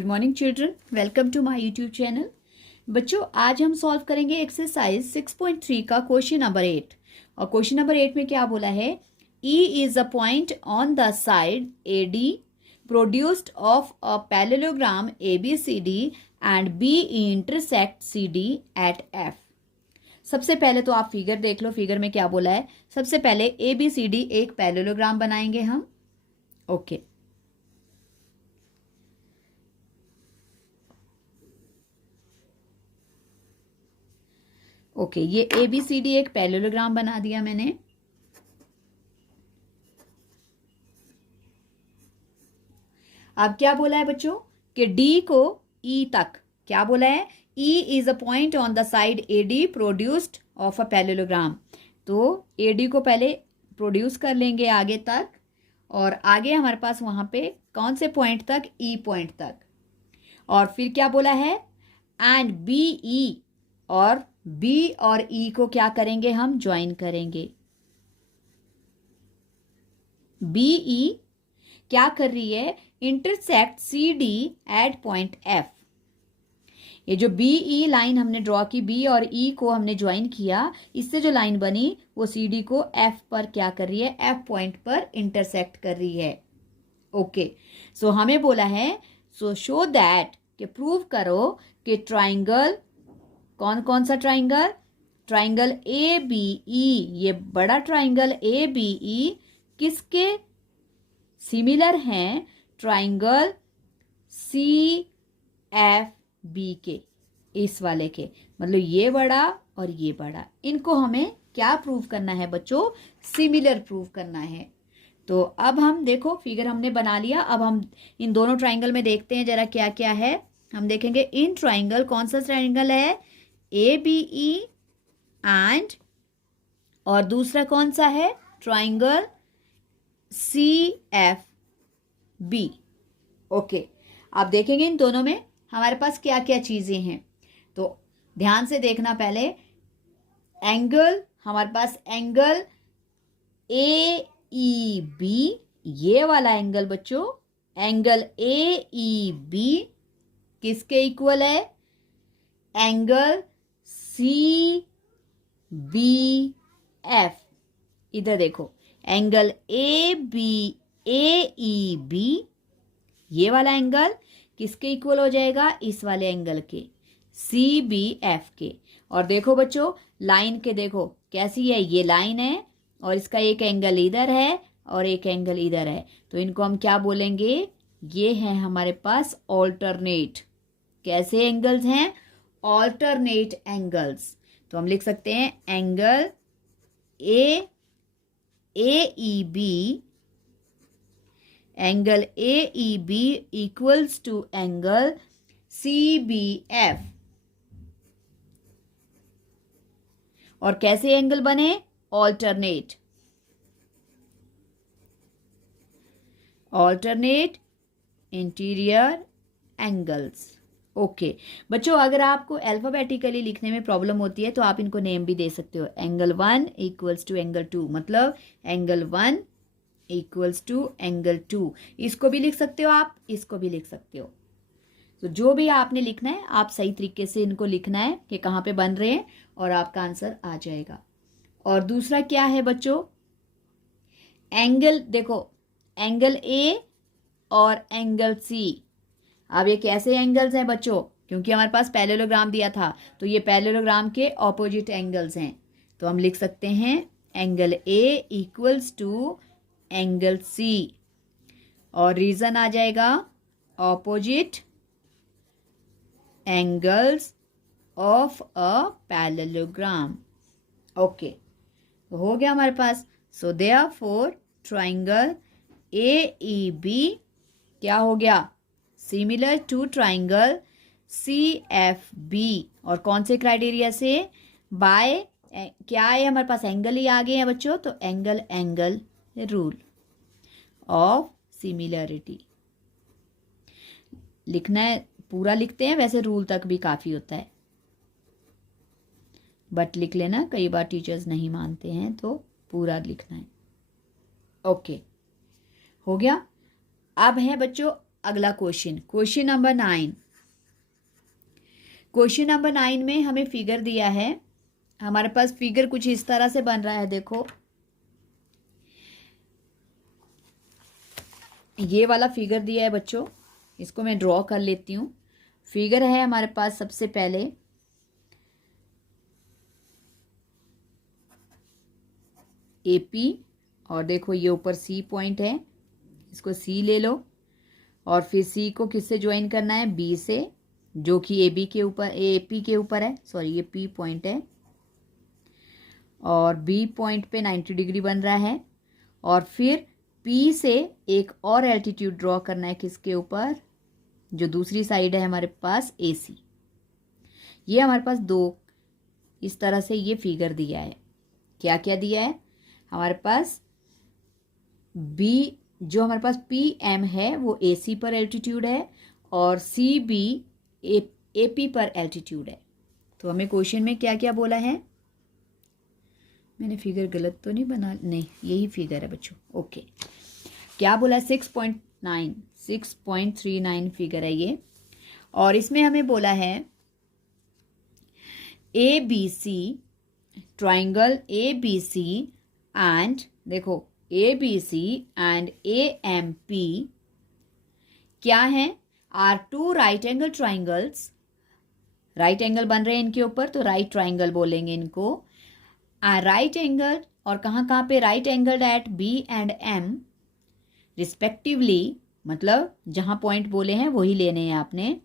Good morning children, welcome to my YouTube channel. बच्चों, आज हम सॉल्व करेंगे एक्सरसाइज 6.3 का क्वेश्चन नंबर 8। और क्वेश्चन नंबर 8 में क्या बोला है? E is a point on the side AD produced of a parallelogram ABCD and B intersect CD at F। सबसे पहले तो आप फिगर देख लो, फिगर में क्या बोला है। सबसे पहले ABCD एक पैरेललोग्राम बनाएंगे हम। ओके ओके, ये ABCD एक पैरेललोग्राम बना दिया मैंने। अब क्या बोला है बच्चों कि D को E तक, क्या बोला है? E is a point on the side AD produced of a parallelogram. तो AD को पहले प्रोड्यूस कर लेंगे आगे तक, और आगे हमारे पास वहां पे कौन से पॉइंट तक? E पॉइंट तक। और फिर क्या बोला है? एंड BE, और B और E को क्या करेंगे? हम ज्वाइन करेंगे। BE क्या कर रही है? Intersect CD at point F। ये जो BE लाइन हमने ड्रॉ की, B और E को हमने ज्वाइन किया, इससे जो लाइन बनी वो CD को F पर क्या कर रही है? F पॉइंट पर इंटरसेक्ट कर रही है। ओके, सो हमें बोला है शो दैट, कि प्रूव करो कि ट्राइंगल, कौन कौन सा ट्राइंगल? ट्राइंगल ABE, ये बड़ा ट्राइंगल ABE किसके सिमिलर हैं? ट्राइंगल CFB के, इस वाले के। मतलब ये बड़ा और ये बड़ा, इनको हमें क्या प्रूव करना है बच्चों? सिमिलर प्रूव करना है। तो अब हम देखो, फिगर हमने बना लिया। अब हम इन दोनों ट्राइंगल में देखते हैं जरा क्या क्या है। हम देखेंगे इन ट्राइंगल, कौन सा ट्राइंगल है? ABE एंड, और दूसरा कौन सा है? Triangle CFB। ओके, आप देखेंगे इन दोनों में हमारे पास क्या क्या चीजें हैं। तो ध्यान से देखना पहले। एंगल, हमारे पास एंगल AEB, ये वाला एंगल बच्चों, एंगल AEB किसके इक्वल है? Angle CBF। इधर देखो, एंगल AEB, ये वाला एंगल किसके इक्वल हो जाएगा? इस वाले एंगल के, CBF के। और देखो बच्चों, लाइन के देखो कैसी है, ये लाइन है और इसका एक एंगल इधर है और एक एंगल इधर है। तो इनको हम क्या बोलेंगे? ये है हमारे पास ऑल्टरनेट। कैसे एंगल्स हैं? Alternate angles. तो हम लिख सकते हैं angle AEB, angle AEB equals to angle CBF। और कैसे एंगल बने? Alternate, alternate interior angles. Okay बच्चों, अगर आपको अल्फाबेटिकली लिखने में प्रॉब्लम होती है तो आप इनको नेम भी दे सकते हो। एंगल 1 इक्वल्स टू एंगल 2, मतलब एंगल 1 इक्वल्स टू एंगल 2। इसको भी लिख सकते हो आप, इसको भी लिख सकते हो। तो जो भी आपने लिखना है, आप सही तरीके से इनको लिखना है कि कहाँ पे बन रहे हैं, और आपका आंसर आ जाएगा। और दूसरा क्या है बच्चों? एंगल देखो, एंगल A और एंगल C। अब ये कैसे एंगल्स हैं बच्चों? क्योंकि हमारे पास पैरेललोग्राम दिया था, तो ये पैरेललोग्राम के ऑपोजिट एंगल्स हैं। तो हम लिख सकते हैं angle A equals to angle C, और रीजन आ जाएगा opposite angles of a parallelogram. Okay, तो हो गया हमारे पास। सो देयरफॉर ट्राइंगल AEB क्या हो गया? Similar to triangle CFB। और कौन से क्राइटेरिया से? बाय, क्या है हमारे पास? एंगल ही आ गए हैं बच्चों, तो एंगल रूल ऑफ सिमिलरिटी लिखना है। पूरा लिखते हैं, वैसे रूल तक भी काफी होता है, बट लिख लेना, कई बार टीचर्स नहीं मानते हैं तो पूरा लिखना है। ओके, हो गया। अब है बच्चों अगला question, question number 9। Question number 9 में हमें फिगर दिया है। हमारे पास फिगर कुछ इस तरह से बन रहा है। देखो ये वाला फिगर दिया है बच्चों, इसको मैं ड्रॉ कर लेती हूँ। फिगर है हमारे पास सबसे पहले एपी, और देखो ये ऊपर सी पॉइंट है, इसको सी ले लो, और फिर सी को किससे ज्वाइन करना है, बी से, जो कि ए बी के ऊपर, एपी के ऊपर है, सॉरी ये पी पॉइंट है, और बी पॉइंट पे 90 डिग्री बन रहा है। और फिर पी से एक और एल्टीट्यूड ड्रॉ करना है किसके ऊपर, जो दूसरी साइड है हमारे पास एसी। ये हमारे पास दो इस तरह से ये फिगर दिया है। क्या क्या दिया है हमारे पास, बी जो हमारे पास पी एम है वो ए सी पर एल्टीट्यूड है, और सी बी ए पी पर एल्टीट्यूड है। तो हमें क्वेश्चन में क्या क्या बोला है, मैंने फिगर गलत तो नहीं बना, नहीं यही फिगर है बच्चों, ओके। क्या बोला है, 6.39 फिगर है ये, और इसमें हमें बोला है A B C, triangle A B C and, देखो A B C and A M P क्या है, are two right angle triangles. Right angle बन रहे हैं इनके ऊपर, तो राइट ट्राइंगल बोलेंगे इनको। राइट एंगल, और कहाँ कहाँ पे, right angle at B and M respectively, मतलब जहाँ पॉइंट बोले हैं वही लेने हैं आपने।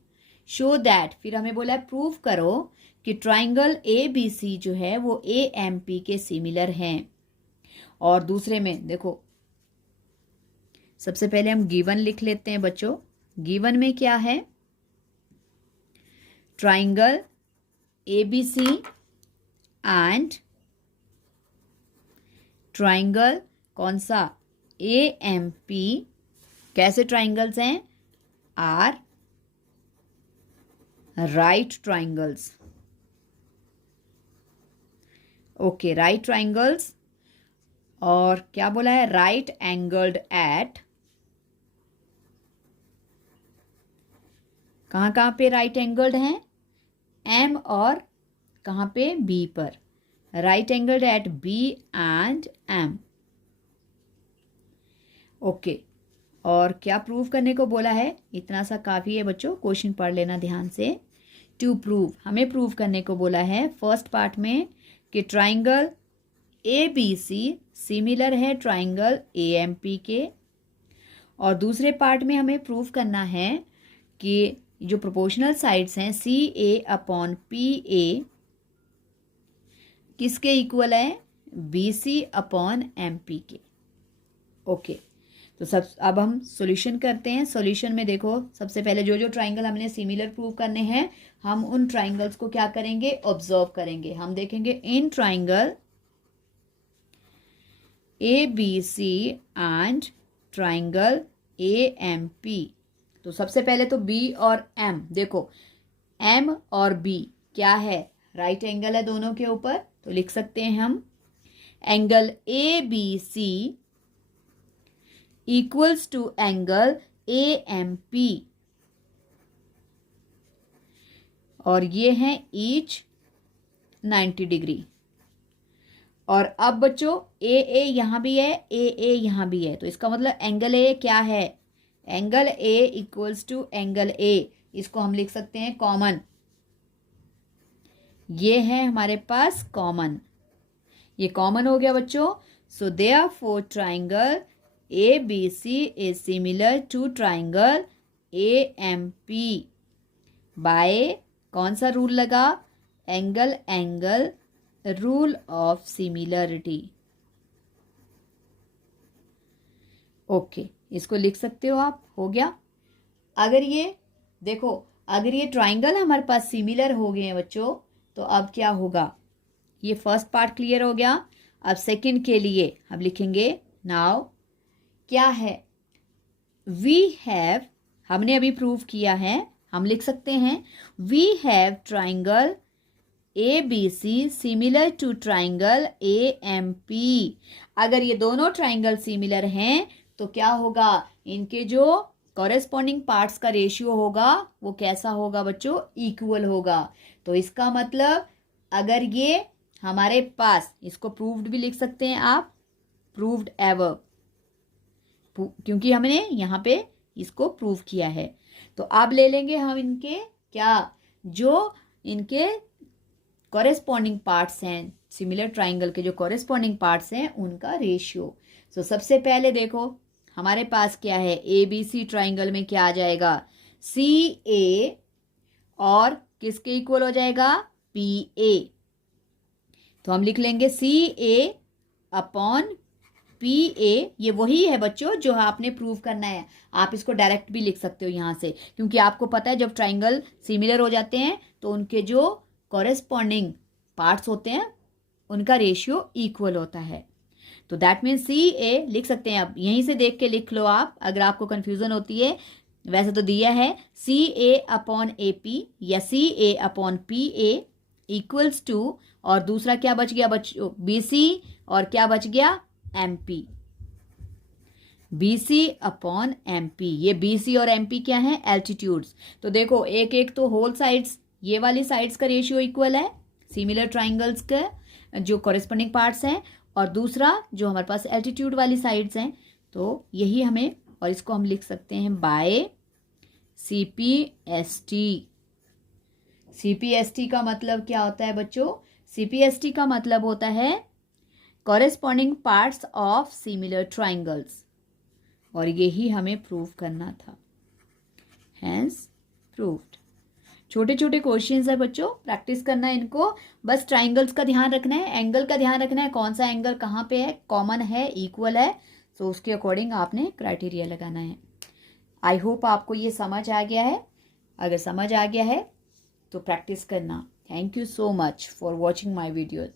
शो दैट, फिर हमें बोला है प्रूव करो कि ट्राइंगल ए बी सी जो है वो ए एम पी के सिमिलर हैं। और दूसरे में देखो, सबसे पहले हम गिवन लिख लेते हैं बच्चों। गिवन में क्या है, triangle A B C and triangle कौन सा, ए एम पी, कैसे ट्राइंगल्स हैं, are right triangles, okay right triangles. और क्या बोला है, राइट एंगल्ड एट, कहाँ कहाँ पे राइट एंगल्ड हैं, एम और कहाँ पे, बी पर, right angled at B and M, okay. और क्या प्रूव करने को बोला है, इतना सा काफ़ी है बच्चों, क्वेश्चन पढ़ लेना ध्यान से। टू प्रूव, हमें प्रूव करने को बोला है फर्स्ट पार्ट में कि triangle A B C similar है ट्राइंगल ए एम पी के, और दूसरे पार्ट में हमें प्रूव करना है कि जो प्रोपोर्शनल साइड्स हैं सी ए अपॉन पी ए किसके इक्वल है, B C upon M P के, ओके। तो सब अब हम सॉल्यूशन करते हैं। सॉल्यूशन में देखो, सबसे पहले जो जो ट्राइंगल हमने सिमिलर प्रूव करने हैं, हम उन ट्राइंगल्स को क्या करेंगे, ऑब्जर्व करेंगे। हम देखेंगे इन triangle A B C and triangle A M P. तो सबसे पहले तो बी और एम, देखो एम और बी क्या है, राइट एंगल है दोनों के ऊपर, तो लिख सकते हैं हम angle A B C equals to angle A M P, और ये है ईच 90 डिग्री। और अब बच्चों ए यहाँ भी है, ए यहाँ भी है, तो इसका मतलब एंगल ए क्या है, angle A equals to angle A, इसको हम लिख सकते हैं कॉमन। ये है हमारे पास कॉमन, ये कॉमन हो गया बच्चों। So therefore triangle A B C is similar to triangle A M P by कौन सा रूल लगा, angle angle rule of similarity, okay. इसको लिख सकते हो आप, हो गया। अगर ये देखो, अगर ये ट्राइंगल हमारे पास सिमिलर हो गए हैं बच्चों, तो अब क्या होगा, ये फर्स्ट पार्ट क्लियर हो गया। अब सेकंड के लिए हम लिखेंगे नाउ क्या है, वी हैव, हमने अभी प्रूव किया है, हम लिख सकते हैं we have triangle A B C similar to triangle A M P. अगर ये दोनों ट्राइंगल सिमिलर हैं तो क्या होगा, इनके जो कॉरेस्पॉन्डिंग पार्ट्स का रेशियो होगा वो कैसा होगा बच्चों, इक्वल होगा। तो इसका मतलब अगर ये हमारे पास, इसको प्रूव्ड भी लिख सकते हैं आप, प्रूव्ड एवर, क्योंकि हमने यहाँ पे इसको प्रूव किया है। तो अब ले लेंगे हम इनके क्या, जो इनके कॉरेस्पॉन्डिंग पार्ट्स हैं, सिमिलर ट्राइंगल के जो कॉरेस्पॉन्डिंग पार्ट्स हैं उनका रेशियो। सो सबसे पहले देखो हमारे पास क्या है, ए बी सी ट्राइंगल में क्या आ जाएगा, सी ए और किसके इक्वल हो जाएगा, पी ए। तो हम लिख लेंगे सी ए अपॉन पी ए। ये वही है बच्चों जो आपने प्रूव करना है। आप इसको डायरेक्ट भी लिख सकते हो यहाँ से, क्योंकि आपको पता है जब ट्राइंगल सिमिलर हो जाते हैं तो उनके जो कॉरेस्पॉन्डिंग पार्ट्स होते हैं उनका रेशियो इक्वल होता है। तो दैट मीन्स सी ए लिख सकते हैं। अब यहीं से देख के लिख लो आप, अगर आपको कंफ्यूजन होती है। वैसे तो दिया है सी ए अपॉन ए पी या C A upon P A equals to, और दूसरा क्या बच गया बच्चों, बी सी, और क्या बच गया, M P, B C upon M P. ये बी सी और एम पी क्या है, एल्टीट्यूड्स। तो देखो एक एक तो होल साइड्स, ये वाली साइड्स का रेशियो इक्वल है सिमिलर ट्राइंगल्स के जो कॉरेस्पॉन्डिंग पार्ट्स हैं, और दूसरा जो हमारे पास एल्टीट्यूड वाली साइड्स हैं। तो यही हमें, और इसको हम लिख सकते हैं by C P S T. C P S T का मतलब क्या होता है बच्चों, सी पी एस टी का मतलब होता है corresponding parts of similar triangles, और यही हमें प्रूव करना था, हैंस प्रूव्ड। छोटे छोटे क्वेश्चंस है बच्चों, प्रैक्टिस करना है इनको। बस ट्राइंगल्स का ध्यान रखना है, एंगल का ध्यान रखना है, कौन सा एंगल कहाँ पे है, कॉमन है, इक्वल है, तो उसके अकॉर्डिंग आपने क्राइटेरिया लगाना है। आई होप आपको ये समझ आ गया है। अगर समझ आ गया है तो प्रैक्टिस करना। Thank you so much for watching my videos.